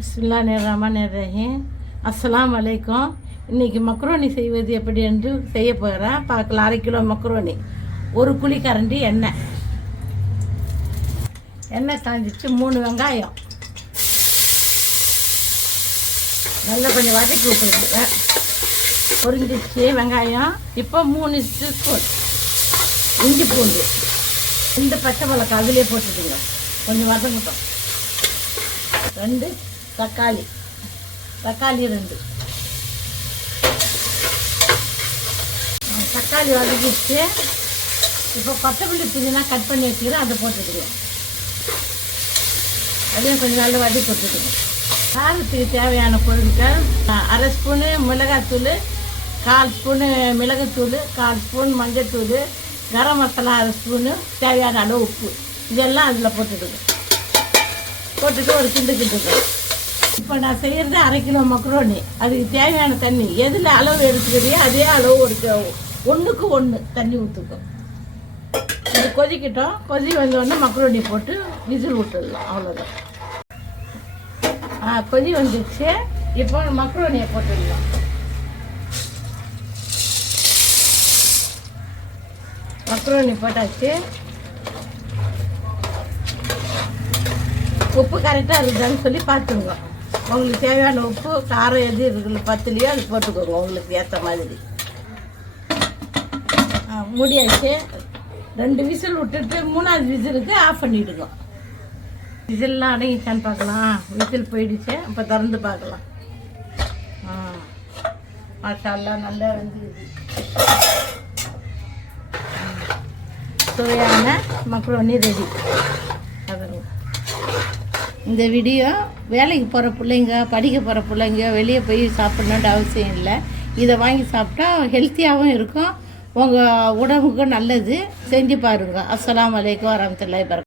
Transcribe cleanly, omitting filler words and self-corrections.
பிஸ்மில்லாஹிர்ரஹ்மானிர்ரஹீம். அஸ்ஸலாமு அலைக்கும். இன்றைக்கி மக்ரோனி செய்வது எப்படி என்று செய்ய போகிறேன். பார்க்கலாம். 1/2 கிலோ மக்ரோனி, 1 குழிக்கரண்டி எண்ணெய் காஞ்சிச்சு. 3 வெங்காயம் நல்லா கொஞ்சம் வதக்கி விட்டுருங்க. பொரிஞ்சிச்சு வெங்காயம். இப்போ 3 ஸ்பூன் இஞ்சி பூண்டு, 2 பச்சை மிளகாய் அதிலே போட்டுட்டுங்க, கொஞ்சம் வதங்கட்டும். 2 தக்காளி 2 தக்காளி வதக்கிட்டு இப்போ கொத்தமல்லி புதினா கட் பண்ணி வச்சுக்கிறேன், அதை போட்டுக்கிறேன். அதையும் கொஞ்சம் நல்லா வதக்கி போட்டுக்கிறேன். காரத்துக்கு தேவையான பொருட்கள் 1/2 ஸ்பூனு மிளகாத்தூள், 1/4 ஸ்பூனு மிளகுத்தூள், 1/4 ஸ்பூன் மஞ்சத்தூள், கரம் மசாலா 1/2 ஸ்பூனு, தேவையான அளவு உப்பு, இதெல்லாம் அதில் போட்டுடுங்க. போட்டுட்டு ஒரு கிண்டுக்கிட்டு. இப்போ நான் செய்கிறது 1/2 கிலோ மக்ரோனி. அதுக்கு தேவையான தண்ணி எதில் அளவு எடுத்துக்கிறியோ அதே அளவு ஒரு 1க்கு 1 தண்ணி ஊற்றுக்கும். இது கொதிக்கிட்டோம். கொதி வந்தோடனே மக்ரோனி போட்டு விசில் விட்டுடலாம், அவ்வளோதான். கொதி வந்துடுச்சு. இப்போ மக்ரோனியை போட்டுடலாம். மக்ரோனி போட்டாச்சு. உப்பு கரெக்டாக இருக்குதான்னு சொல்லி பார்த்துங்க. உங்களுக்கு தேவையான உப்பு காரம் எது இருக்குல்ல, 10லையோ அது போட்டுக்கோங்க, உங்களுக்கு ஏற்ற மாதிரி. முடியாச்சு. 2 விசில் விட்டுட்டு 3வது விசிலுக்கு ஆஃப் பண்ணிவிடுங்க. விசில்லாம் அடங்கிச்சான்னு பார்க்கலாம். விசில் போயிடுச்சு. இப்போ திறந்து பார்க்கலாம். மசாலா நல்லா இருந்துச்சு. சுவையான மக்ரோனி ரெடி. இந்த வீடியோ வேலைக்கு போகிற பிள்ளைங்க, படிக்க போகிற பிள்ளைங்க, வெளியே போய் சாப்பிட்ணுன்ற அவசியம் இல்லை. இதை வாங்கி சாப்பிட்டா ஹெல்த்தியாகவும் இருக்கும், உங்கள் உடம்புக்கும் நல்லது. செஞ்சு பாருங்கள். அஸ்ஸலாமு அலைக்கும் வரஹ்மத்துல்லாஹி வபரகாத்துஹு.